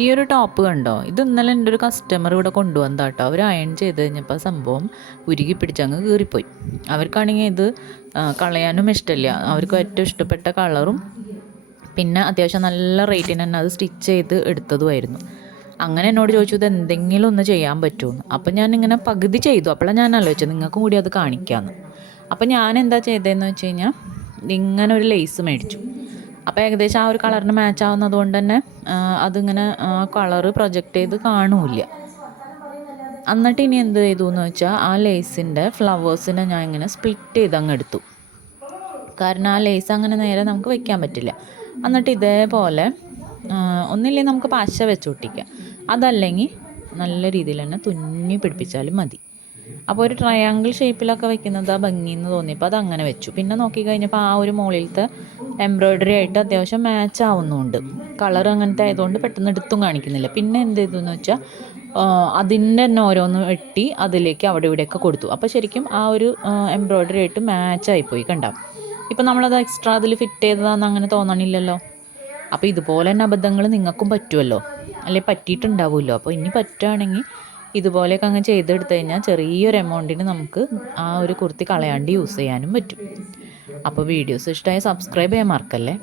ഈ ഒരു ടോപ്പ് കണ്ടോ? ഇത് ഇന്നലെ എന്റെ ഒരു കസ്റ്റമർ ഇവിടെ കൊണ്ടുവന്ന കേട്ടോ അവർ അയൺ ചെയ്ത് കഴിഞ്ഞപ്പോൾ സംഭവം ഉരുകി പിടിച്ചങ്ങ് കീറിപ്പോയി. അവർക്കാണെങ്കിൽ ഇത് കളയാനും ഇഷ്ടമില്ല അവർക്ക് ഏറ്റവും ഇഷ്ടപ്പെട്ട കളറും പിന്നെ അത്യാവശ്യം നല്ല റേറ്റിന് തന്നെ അത് സ്റ്റിച്ച് ചെയ്ത് എടുത്തതുമായിരുന്നു. അങ്ങനെ എന്നോട് ചോദിച്ചു ഇത് എന്തെങ്കിലും ഒന്ന് ചെയ്യാൻ പറ്റുമെന്ന് അപ്പം ഞാൻ ഇങ്ങനെ പകുതി ചെയ്തു. അപ്പോഴാണ് ഞാൻ ആലോചിച്ചത് നിങ്ങൾക്കും കൂടി അത് കാണിക്കാമെന്ന് അപ്പം ഞാൻ എന്താ ചെയ്തതെന്ന് വെച്ച് കഴിഞ്ഞാൽ ഇങ്ങനെ ഒരു ലേസ് മേടിച്ചു. അപ്പോൾ ഏകദേശം ആ ഒരു കളറിന് മാച്ച് ആവുന്നത് കൊണ്ട് തന്നെ അതിങ്ങനെ കളറ് പ്രൊജക്റ്റ് ചെയ്ത് കാണൂല എന്നിട്ട് ഇനി എന്ത് ചെയ്തു എന്ന് വെച്ചാൽ ആ ലേസിന്റെ ഫ്ലവേഴ്സിനെ ഞാൻ ഇങ്ങനെ സ്പ്ലിറ്റ് ചെയ്ത് അങ്ങ് എടുത്തു. കാരണം ആ ലേസ് അങ്ങനെ നേരെ നമുക്ക് വെക്കാൻ പറ്റില്ല. എന്നിട്ട് ഇതേപോലെ ഒന്നില്ലേ ഒന്നില്ലെങ്കിൽ നമുക്ക് പശ വെച്ച് ഒട്ടിക്കാം. അതല്ലെങ്കിൽ നല്ല രീതിയിൽ തന്നെ തുന്നി പിടിപ്പിച്ചാലും മതി. അപ്പോൾ ഒരു ട്രയാങ്കിൾ ഷേപ്പിലൊക്കെ വെക്കുന്നത് ആ ഭംഗിയെന്ന് തോന്നിയപ്പോൾ അത് അങ്ങനെ വെച്ചു. പിന്നെ നോക്കി കഴിഞ്ഞപ്പോൾ ആ ഒരു മുകളിലത്തെ എംബ്രോയ്ഡറി ആയിട്ട് അത്യാവശ്യം മാച്ച് ആവുന്നുണ്ട്. കളർ അങ്ങനത്തെ ആയതുകൊണ്ട് പെട്ടെന്ന് എടുത്തും കാണിക്കുന്നില്ല. പിന്നെ എന്ത് ചെയ്തു എന്ന് വെച്ചാൽ അതിന്റെ തന്നെ ഓരോന്ന് വെട്ടി അതിലേക്ക് അവിടെ ഇവിടെയൊക്കെ കൊടുത്തു. അപ്പോൾ ശരിക്കും ആ ഒരു എംബ്രോയ്ഡറി ആയിട്ട് മാച്ച് ആയിപ്പോയി കണ്ടോ. ഇപ്പം നമ്മളത് എക്സ്ട്രാ അതിൽ ഫിറ്റ് ചെയ്തതാണെന്ന് അങ്ങനെ തോന്നണില്ലല്ലോ. അപ്പോൾ ഇതുപോലെ തന്നെ അബദ്ധങ്ങൾ നിങ്ങൾക്കും പറ്റുമല്ലോ അല്ലെ പറ്റിയിട്ടുണ്ടാവുമല്ലോ. അപ്പോൾ ഇനി പറ്റുകയാണെങ്കിൽ ഇതുപോലെയൊക്കെ അങ്ങ് ചെയ്തെടുത്തു കഴിഞ്ഞാൽ ചെറിയൊരു എമൗണ്ടിന് നമുക്ക് ആ ഒരു കുർത്തി കളയാണ്ട് യൂസ് ചെയ്യാനും പറ്റും. അപ്പോൾ വീഡിയോസ് ഇഷ്ടമായി സബ്സ്ക്രൈബ് ചെയ്യാൻ മറക്കല്ലേ?